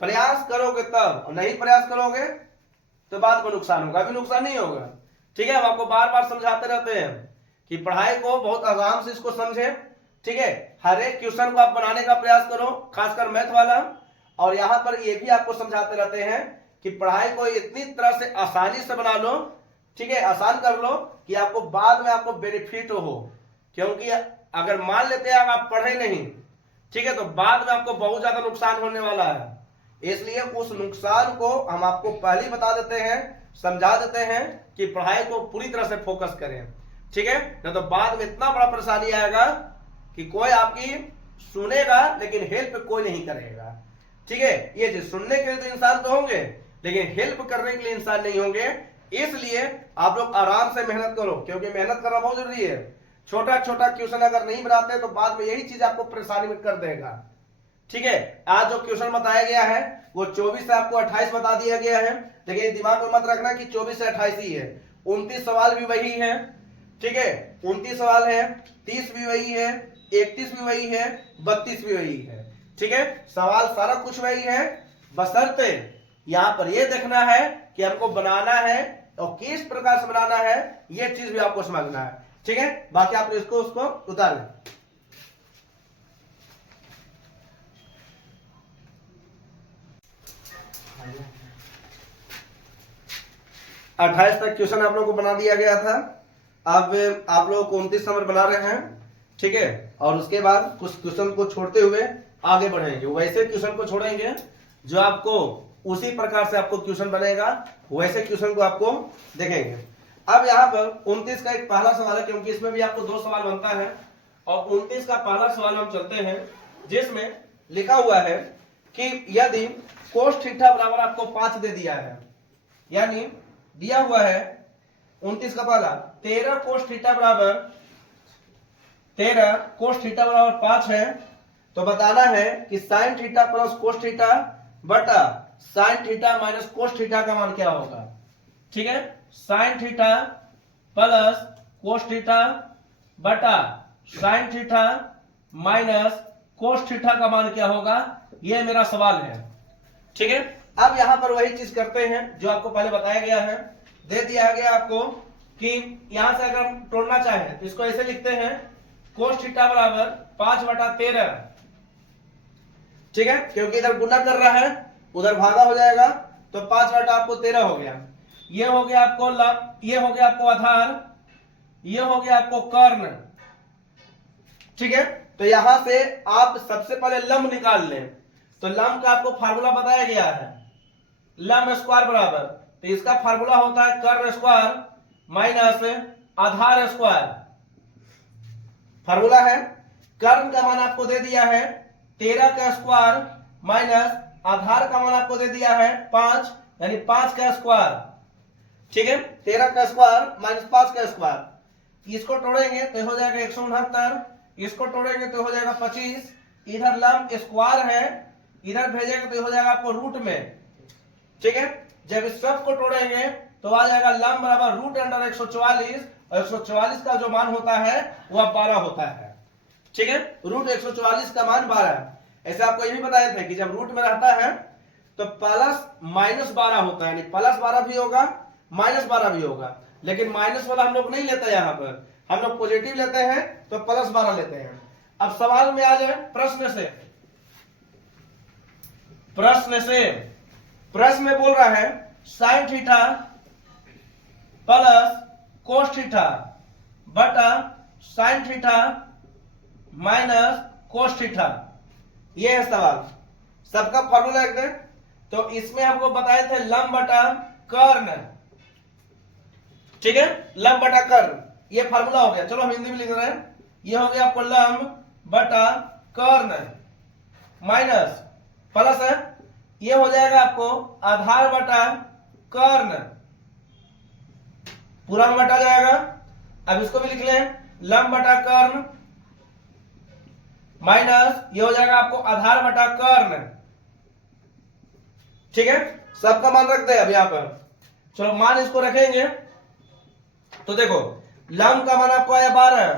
प्रयास करोगे तब, और नहीं प्रयास करोगे तो बाद में नुकसान होगा, अभी नुकसान नहीं होगा। ठीक है, हम आपको बार बार समझाते रहते हैं कि पढ़ाई को बहुत आराम से इसको समझे। ठीक है, हर एक क्वेश्चन को आप बनाने का प्रयास करो, खासकर मैथ वाला। और यहाँ पर ये भी आपको समझाते रहते हैं कि पढ़ाई को इतनी तरह से आसानी से बना लो, ठीक है, आसान कर लो कि आपको बाद में आपको बेनिफिट हो। क्योंकि अगर मान लेते हैं आप पढ़े नहीं, ठीक है, तो बाद में आपको बहुत ज्यादा नुकसान होने वाला है। इसलिए उस नुकसान को हम आपको पहले ही बता देते हैं, समझा देते हैं कि पढ़ाई को पूरी तरह से फोकस करें। ठीक है, नहीं तो बाद में इतना बड़ा परेशानी आएगा कि कोई आपकी सुनेगा लेकिन हेल्प कोई नहीं करेगा। ठीक है, ये चीज सुनने के लिए तो इंसान तो होंगे लेकिन हेल्प करने के लिए इंसान नहीं होंगे। इसलिए आप लोग आराम से मेहनत करो, क्योंकि मेहनत करना बहुत जरूरी है। छोटा छोटा क्वेश्चन अगर नहीं बनाते तो बाद में यही चीज आपको परेशानी में कर देगा। ठीक है, आज जो क्वेश्चन बताया गया है वो 24 से आपको 28 बता दिया गया है, लेकिन दिमाग में मत रखना कि 24 से 28 ही है। 29 सवाल भी वही है। ठीक है, 29 सवाल है, 30 भी वही है, 31 भी वही है, 32 भी वही है। ठीक है, सवाल सारा कुछ वही है, बशर्ते यहाँ पर ये देखना है कि हमको बनाना है और किस प्रकार से बनाना है, ये चीज भी आपको समझना है। ठीक है, बाकी आप इसको उसको उतार लें। 28 तक क्वेश्चन आप लोगों को बना दिया गया था। अब आप लोग 29 नंबर बना रहे हैं, ठीक है। और उसके बाद कुछ क्वेश्चन को छोड़ते हुए आगे बढ़ेंगे, वैसे क्वेश्चन को छोड़ेंगे जो आपको उसी प्रकार से आपको क्वेश्चन बनेगा, वैसे क्वेश्चन को आपको देखेंगे। अब यहाँ पर 29 का एक पहला सवाल है, क्योंकि इसमें भी आपको 2 सवाल बनता है। और 29 का पहला सवाल हम चलते हैं, जिसमें लिखा हुआ है कि यदि कोस थीटा बराबर आपको 5 दे दिया है, यानी दिया हुआ है 29 का पहला 13 कोस थीटा बराबर 5 है, तो बताना है कि sine theta plus cos theta बटा sine theta minus cos theta का मान क्या होगा। ठीक है, sine theta plus cos theta बटा sine theta minus cos theta का मान क्या होगा, यह मेरा सवाल है। ठीक है, अब यहां पर वही चीज करते हैं जो आपको पहले बताया गया है। दे दिया गया आपको कि यहां से अगर तोड़ना चाहे तो इसको ऐसे लिखते हैं, कोस थीटा बराबर 5/13। ठीक है, क्योंकि इधर गुना कर रहा है, उधर भागा हो जाएगा, तो 5/13 हो गया। ये हो गया आपको ये हो गया आपको आधार, ये हो गया आपको कर्ण। ठीक है, तो यहां से आप सबसे पहले लंब निकाल लें। तो लंब का आपको फार्मूला बताया गया है, लंब स्क्वायर बराबर, तो इसका फार्मूला होता है कर्ण स्क्वायर माइनस आधार स्क्वायर। फार्मूला है, कर्ण का मान आपको दे दिया है 13 का स्क्वायर माइनस आधार का मान आपको दे दिया है 5, यानी 5 का स्क्वायर। ठीक है, 13 का स्क्वायर माइनस 5 का स्क्वायर। इसको तोड़ेंगे तो हो जाएगा 169, इसको तोड़ेंगे तो हो जाएगा 25। इधर लंब स्क्वायर है, इधर भेजेंगे तो हो जाएगा आपको रूट में। ठीक है, जब इस सब को तोड़ेंगे तो आ जाएगा लंब बराबर रूट अंडर 144, और 144 का जो मान होता है वह 12 होता है। ठीक है, रूट 144 का मान 12 है। ऐसे आपको ये भी बताए थे कि जब रूट में रहता है तो प्लस माइनस 12 होता है, यानी प्लस 12 भी होगा माइनस 12 भी होगा, लेकिन माइनस वाला हम लोग नहीं लेते, यहाँ पर हम लोग पॉजिटिव लेते हैं तो प्लस 12 लेते हैं। अब सवाल में आ जाए प्रश्न में बोल रहा है sine theta plus cos theta बटा sine theta minus cos theta, ये है सवाल। सबका फॉर्मूला लिख दें, तो इसमें हमको बताए थे लंब बटा कर्ण। ठीक है, लंब बटा कर्ण, ये फार्मूला हो गया। चलो हम हिंदी में लिख रहे हैं, ये हो गया आपको लंब बटा कर्ण माइनस प्लस है, ये हो जाएगा आपको आधार बटा कर्ण, पूरा में बटा जाएगा। अब इसको भी लिख लें, लंब बटा कर्ण माइनस ये हो जाएगा आपको आधार बटा कर्ण। ठीक है, सबका मान रख दे अब यहां पर। चलो मान इसको रखेंगे, तो देखो लंब का मान आपको आया 12,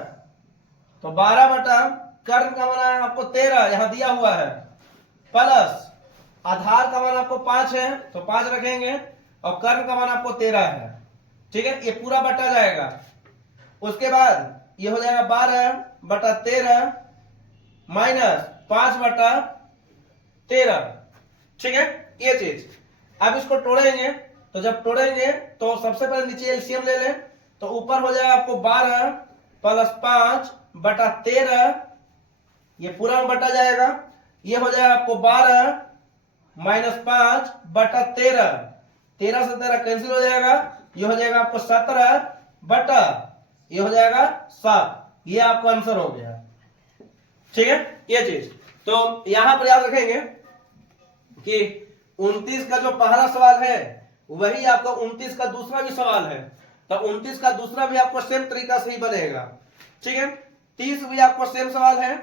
तो 12 बटा कर्ण का मान आया आपको 13, यहां दिया हुआ है, प्लस आधार का मान आपको 5 है तो 5 रखेंगे, और कर्ण का मान आपको 13 है। ठीक है, ये पूरा बटा जाएगा। उसके बाद ये हो जाएगा 12/13 माइनस 5/13। ठीक है, ये चीज। अब इसको तोड़ेंगे, तो जब तोड़ेंगे तो सबसे पहले नीचे एलसीएम ले लें, तो ऊपर हो जाएगा आपको 12 प्लस 5/13, ये पूरा में बटा जाएगा। ये हो जाएगा आपको 12 माइनस 5/13, 13 से 13 कैंसिल हो जाएगा, ये हो जाएगा आपको 17 बटा ये हो जाएगा 7, ये आपको आंसर हो गया। ठीक है, ये चीज। तो यहां पर याद रखेंगे कि 29 का जो पहला सवाल है वही आपको 29 का दूसरा भी सवाल है, तो 29 का दूसरा भी आपको सेम तरीका से ही बनेगा। ठीक है, 30 भी आपको सेम सवाल है।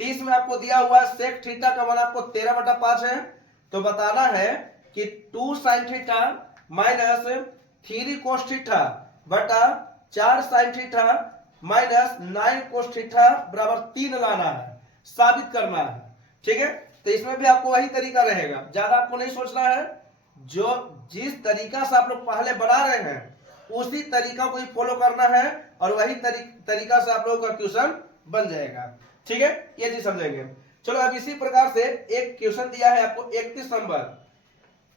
30 में आपको दिया हुआ है सेक थीटा का मान आपको 13/5 है, तो बताना है कि 2 साइन थीटा माइनस 3 कोस थीटा बटा 4 sign theta minus 9 cos theta बराबर 3 लाना है, साबित करना है। ठीक है, तो इसमें भी आपको वही तरीका रहेगा, ज्यादा आपको नहीं सोचना है। जो जिस तरीका से आप लोग पहले बना रहे हैं उसी तरीका को ही फॉलो करना है, और वही तरीका से आप लोगों का क्वेश्चन बन जाएगा। ठीक है, ये चीज समझेंगे। चलो अब इसी प्रकार से एक क्वेश्चन दिया है आपको 31 नंबर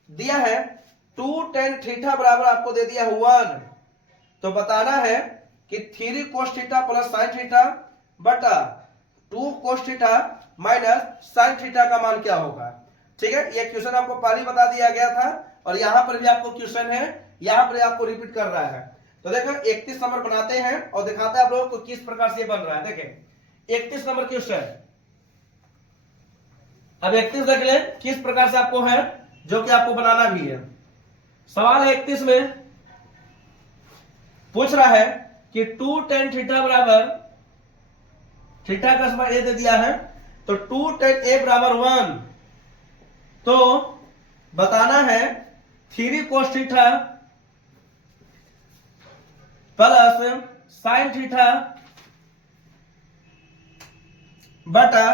दिया है 2 tan थीटा बराबर आपको दे दिया 1, तो बताना है कि 3 cos theta plus sin theta बटा 2 cos theta minus sin theta का मान क्या होगा। ठीक है, ये क्वेश्चन आपको पहले बता दिया गया था और यहां पर भी आपको क्वेश्चन है, यहां पर आपको रिपीट कर रहा है। तो देखो 31 नंबर बनाते हैं और दिखाते हैं आप लोगों को किस प्रकार से बन रहा है। देखें 31 नंबर क्वेश्चन, अब 31 देख ले किस प्रकार से आपको है, जो कि आपको बनाना भी है। सवाल है 31 में पूछ रहा है कि 2 tan थीटा बराबर, थीटा का समय ए दे दिया है, तो 2 tan a बराबर 1, तो बताना है 3 cos theta plus sin theta बटा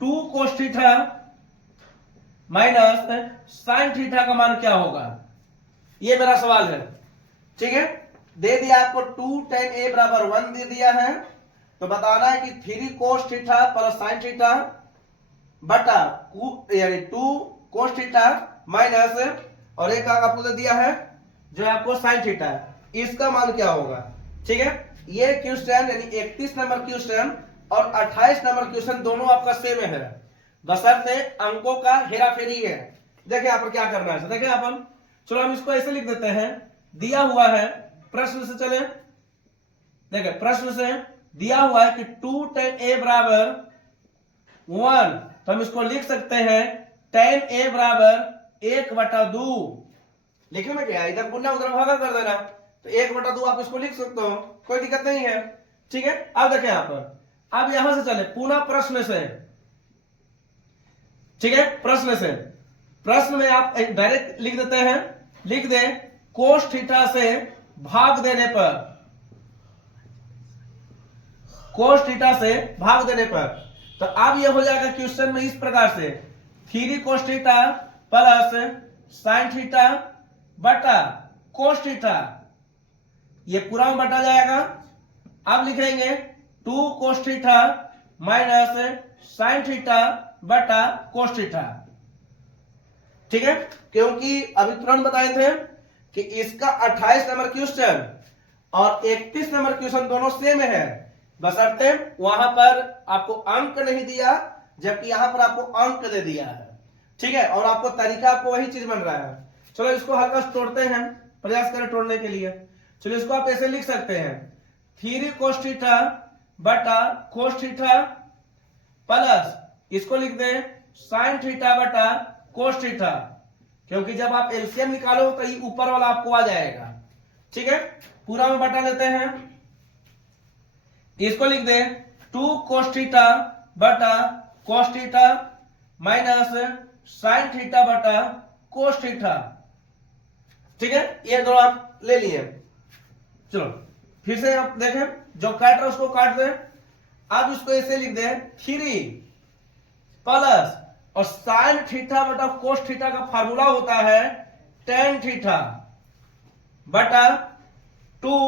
2 cos theta minus sin theta का मान क्या होगा, ये मेरा सवाल है। ठीक है, दे दिया आपको 2 tan a बराबर 1 दे दिया है, तो बताना है कि 3 cos theta plus sin theta बटा यानी 2 cos थीटा माइनस और एक आपको दे दिया है जो आपको sin थीटा, इसका मान क्या होगा। ठीक है, ये क्वेश्चन यानी 31 नंबर क्वेश्चन और 28 नंबर क्वेश्चन दोनों आपका सेम है, बशर्ते अंकों का हेराफेरी है। देखिए यहाँ पर क्या करना है, देखिए अपन, चलो हम इसको ऐसे लिख देते हैं, दिया हुआ है प्रश्न से, चले देखिए प्रश्न से दिया हुआ है कि 2 tan a बराबर 1, तो हम इसको लिख सकते हैं tan a बराबर 1/2। लिखने में क्या है, इधर गुना उधर भागा कर देना, तो 1/2 आप इसको लिख सकते हो, कोई दिक्कत नहीं है। ठीक है, अब देखें यहाँ पर, अब यहां से चले पुनः प्रश्न से। ठीक है, प्रश्न से, प्रश्न में आप डायरेक्ट लिख देते हैं, लिख दे cos थीटा से भाग देने पर, cos थीटा से भाग देने पर, तो अब यह हो जाएगा क्वेश्चन में इस प्रकार से 3 cos theta plus sin theta बटा cos थीटा, ये पूरा में बटा जाएगा। अब लिखेंगे 2 cos theta minus sin theta बटा cos थीटा। ठीक है, क्योंकि अभी तुरंत बताए थे कि इसका 28 नंबर क्वेश्चन और 31 नंबर क्वेश्चन दोनों सेम है, बशर्ते वहां पर आपको अंक नहीं दिया, जबकि यहां पर आपको अंक दे दिया है। ठीक है, और आपको तरीका आपको वही चीज बन रहा है। चलो इसको हल्का तोड़ते हैं, प्रयास करें तोड़ने के लिए। चलो इसको आप ऐसे लिख सकते हैं 3 cos थीटा बटा cos थीटा प्लस इसको लिख दें sin थीटा बटा cos थीटा, क्योंकि जब आप एलसीएम निकालो तो ये ऊपर वाला आपको आ जाएगा। ठीक है, पूरा में बटा लेते हैं, इसको लिख दें 2 cos थीटा बटा cos theta minus sin theta बटा cos थीटा। ठीक है, ये दो आप ले लिए। चलो फिर से आप देखें, जो काट रहा है उसको काट दें। अब इसको ऐसे लिख दें 3 प्लस और sin थीटा बटा cos थीटा का फार्मूला होता है tan थीटा बटा 2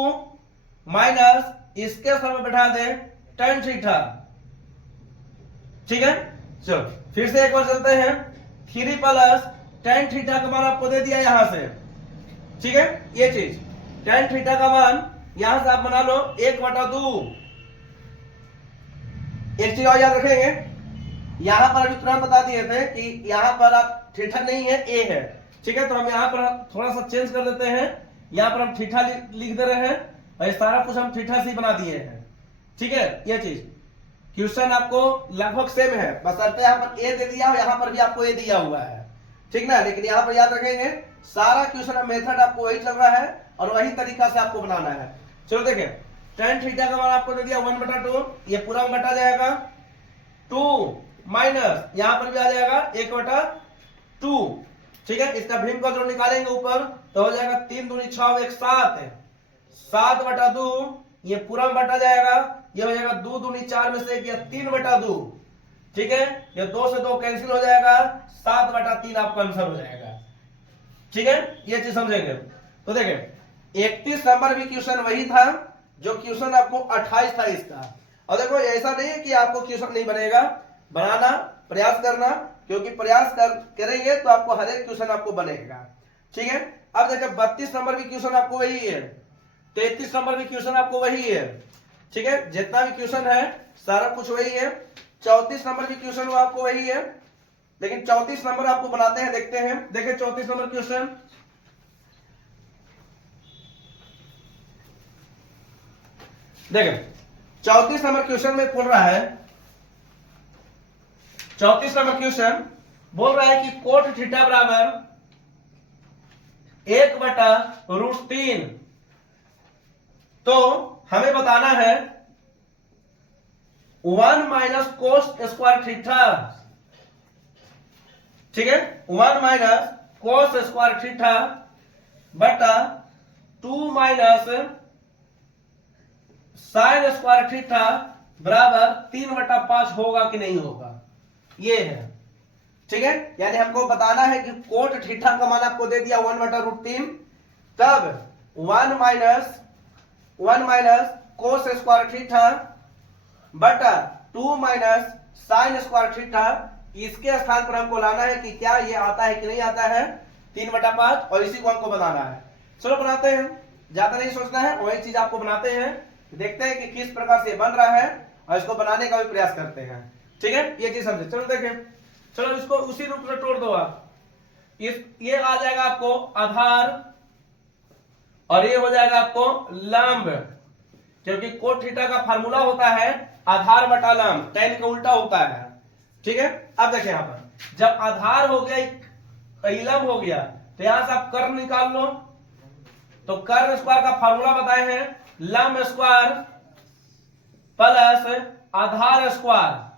माइनस इसके साथ बैठा दे tan थीटा। ठीक है, चलो फिर से एक बार चलते हैं, 3 प्लस tan थीटा का मान आपको दे दिया यहां से। ठीक है, ये चीज tan थीटा का मान यहां से आप बना लो 1/2। एक चीज और याद रखेंगे, यहां पर अभी तुरंत बता दिए थे कि यहां पर आप थीटा नहीं है, ए है। ठीक है, तो हम यहां पर थोड़ा सा चेंज कर देते हैं, यहां पर हम थीटा लिख दे रहे हैं और ये सारा कुछ हम थीटा से बना दिए हैं। ठीक है, ये चीज क्वेश्चन आपको लगभग सेम है, बस यहाँ पर ए दे दिया और यहाँ पर भी आपको ए दिया हुआ है। ठीक ना, लेकिन यहाँ पर याद रखेंगे सारा क्वेश्चन मेथड आपको वही चल रहा है और वही तरीका से आपको बनाना है। चलो देखें, tan थीटा का मान आपको दे दिया 1/2, ये पूरा बटा जाएगा 2 माइनस यहां पर भी आ जाएगा 1/2। ठीक है, इसका भीम का जोड़ निकालेंगे ऊपर तो हो जाएगा 3 दूनी 6 1 7, 7/2, ये पूरा बटा जाएगा, ये हो जाएगा 2 दूनी 4 में से 3/2। ठीक है, ये 2 से 2 कैंसिल हो जाएगा, 7/3 आपका आंसर हो जाएगा। ठीक है, ये चीज समझेंगे। तो देखें 31 नंबर भी क्वेश्चन वही था जो क्वेश्चन आपको 28 था इसका। और देखो ऐसा नहीं है कि आपको क्वेश्चन नहीं बनेगा, बनाना प्रयास करना, क्योंकि प्रयास करेंगे तो आपको हर एक क्वेश्चन आपको बनेगा। ठीक है। अब देखिए 32 नंबर की क्वेश्चन आपको वही है, 33 नंबर की क्वेश्चन आपको वही है, ठीक है। जितना भी क्वेश्चन है सारा कुछ वही है। 34 नंबर की क्वेश्चन वो आपको वही है, लेकिन 34 नंबर आपको बनाते हैं, देखते हैं। देखिए 34 नंबर क्वेश्चन, देखिए 34 नंबर क्वेश्चन में बोल रहा है, 34 नंबर क्वेश्चन बोल रहा है कि कोट थीटा बराबर 1/√3। तो हमें बताना है 1 माइनस कोस स्क्वायर थीटा, ठीक है, 1 माइनस कोस स्क्वायर थीटा बटा 2 माइनस साइन स्क्वायर थीटा बराबर 3/5 होगा कि नहीं होगा, ये है, ठीक है। यानी हमको बताना है कि कोट थीटा का मान आपको दे दिया 1/√3, तब 1 माइनस कोस स्क्वायर थीटा बटा 2 माइनस साइन स्क्वायर थीटा, इसके स्थान पर हमको लाना है कि क्या ये आता है कि नहीं आता है 3/5, और इसी को हमको बनाना है। चलो बनाते हैं, ज्यादा नहीं सोचना है, वही चीज आपको बनाते हैं, देखते हैं कि किस प्रकार से बन रहा है और इसको बनाने का भी प्रयास करते हैं, ठीक है। ये चीज समझे, चलो देखें। चलो इसको उसी रूप में तोड़ दो आप, ये आ जाएगा आपको आधार और ये हो जाएगा आपको लंब, क्योंकि कोट थीटा का फार्मूला होता है आधार बटा लंब, tan का उल्टा होता है, ठीक है। अब देखिए यहां पर जब आधार हो गया लंब हो गया तो यहां से आप कर्ण निकाल लो, तो कर्ण स्क्वायर का फार्मूला बताए हैं लंब स्क्वायर प्लस आधार स्क्वायर।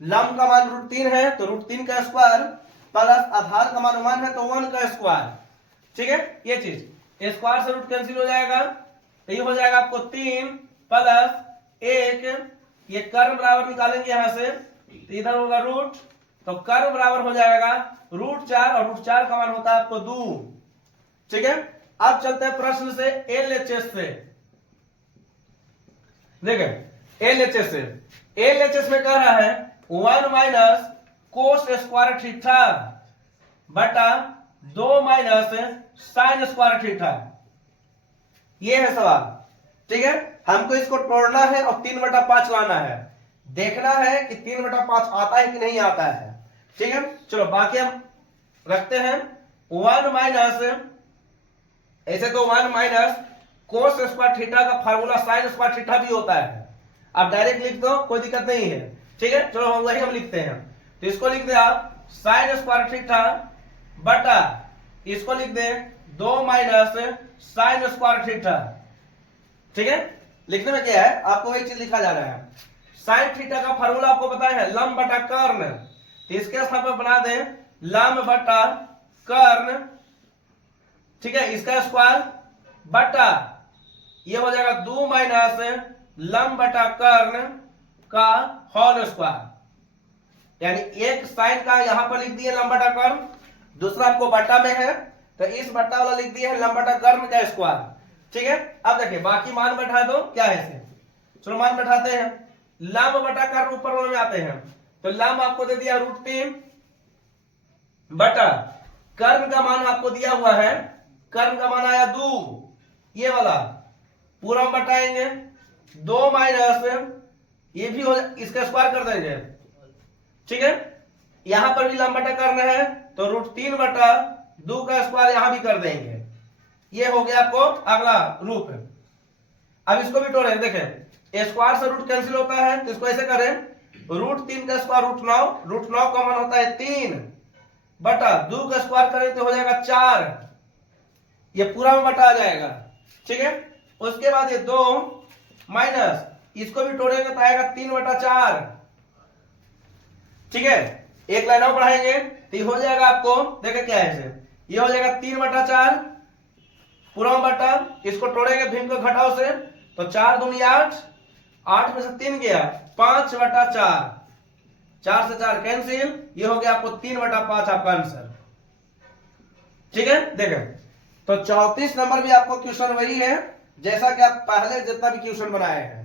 लंब का मान √3 है तो √3 का स्क्वायर प्लस आधार का मान 1 है तो 1 का स्क्वायर, ठीक है। ये चीज स्क्वायर से रूट कैंसिल हो जाएगा, तो ये हो जाएगा आपको 3 प्लस 1, ये कर्ण बराबर निकालेंगे यहां से, तो इधर होगा रूट, तो कर्ण बराबर हो जाएगा √4, और √4 का मान होता है आपको 2, ठीक है। अब चलते हैं प्रश्न से LHS से, देखें LHS में कह रहा है 1 माइनस कोस स्क्वायर थीटा बटा 2 माइनस साइन स्क्वायर थीटा, ये है सवाल, ठीक है। हमको इसको तोड़ना है और 3/5 लाना है, देखना है कि 3/5 आता है कि नहीं आता है, ठीक है। चलो बाकी हम रखते हैं 1 माइनस, ऐसे तो 1 माइनस कोस स्क्वायर थीटा का फार्मूला साइन स्क्वायर थीटा भी होता है, आप डायरेक्ट लिख दो, कोई दिक्कत नहीं है, ठीक है। चलो हम वही हम लिखते हैं, तो इसको लिख दे आप साइन स्क्वायर थीटा बटा, इसको लिख दे 2 माइनस साइन स्क्वायर थीटा, ठीक है। लिखने में क्या है, आपको वही चीज लिखा जा रहा है। साइन थीटा का फार्मूला आपको पता है लंब बटा कर्ण, तो इसके स्थान पर बना दे लंब बटा कर्ण, ठीक है, इसका स्क्वायर बटा ये हो जाएगा 2 माइनस लंब बटा कर्ण का होल स्क्वायर, यानी एक साइन का यहां पर लिख दिए लंब बटा कर्ण, दूसरा आपको बटा में है तो इस बटा वाला लिख दिया है लंब बटा कर्ण का स्क्वायर, ठीक है। अब देखिए बाकी मान बैठा दो, क्या है इसे, चलो मान बैठाते हैं, लंब बटा कर्ण ऊपर वाले में आते हैं, तो लंब आपको दे दिया √3 बटा कर्ण का मान आपको दिया हुआ है, कर्ण का मान आया 2, ये वाला पूरा हम बटाएंगे 2 माइनस ये भी हो, इसका स्क्वायर कर देंगे, ठीक है। यहां पर भी लंब बटा कर्ण है तो √3 बटा 2 का स्क्वायर यहां भी कर देंगे, ये हो गया आपको अगला रूप। अब इसको भी तोड़ें, देखें स्क्वायर से रूट कैंसिल होता है तो इसको ऐसे करें, √3 का स्क्वायर √9 का मान होता है 3 बटा 2 का स्क्वायर करें तो हो जाएगा 4, ये पूरा में बटा आ जाएगा, ठीक है। उसके बाद ये 2 माइनस इसको भी तोड़ेंगे तो आएगा 3/4, ठीक है। एक लाइन और बढ़ाएंगे तो ये हो जाएगा आपको, देखिए क्या है इसे, ये हो जाएगा 3/4 पूरा बटा, इसको तोड़ेंगे भिन्न को घटाओ से तो 4 दूनी 8, 8 में से 3 गया 5/4, 4 से 4 कैंसिल, ये हो गया आपको 3/5 आपका आंसर, ठीक है। देखें तो 34 नंबर भी आपको क्वेश्चन वही है जैसा कि आप पहले जितना भी क्वेश्चन बनाए हैं।